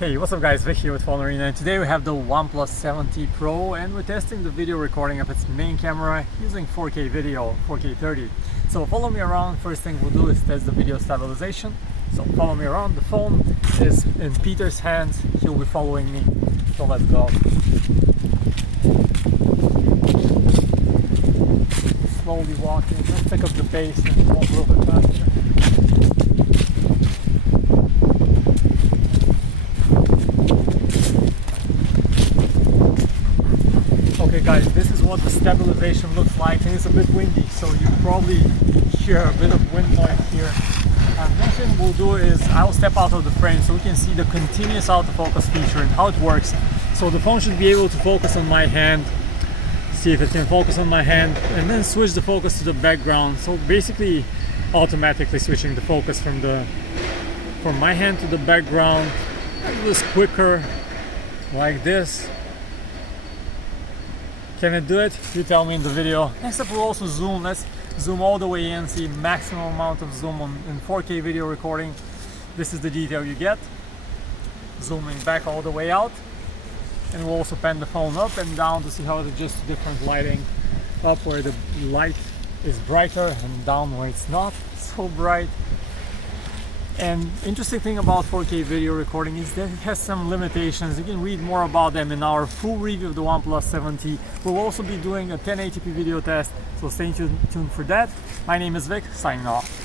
Hey, what's up guys, Vic here with PhoneArena, and today we have the OnePlus 7T Pro and we're testing the video recording of its main camera using 4K video, 4K 30. So follow me around. First thing we'll do is test the video stabilization. So follow me around. The phone is in Peter's hands, he'll be following me. So let's go. Slowly walking, let's pick up the pace and walk a little bit faster. Okay guys, this is what the stabilization looks like, and it's a bit windy, so you probably hear a bit of wind noise here. Next thing we'll do is I'll step out of the frame so we can see the continuous autofocus feature and how it works. So the phone should be able to focus on my hand, see if it can focus on my hand, and then switch the focus to the background. So basically automatically switching the focus from my hand to the background. A little quicker, like this. Can it do it? You tell me in the video. Next up we'll also zoom. Let's zoom all the way in, see maximum amount of zoom in 4K video recording. This is the detail you get. Zooming back all the way out. And we'll also pan the phone up and down to see how it adjusts to different lighting. Up where the light is brighter and down where it's not so bright. And interesting thing about 4K video recording is that it has some limitations. You can read more about them in our full review of the OnePlus 7T. We'll also be doing a 1080p video test, so stay tuned for that. My name is Vic, signing off.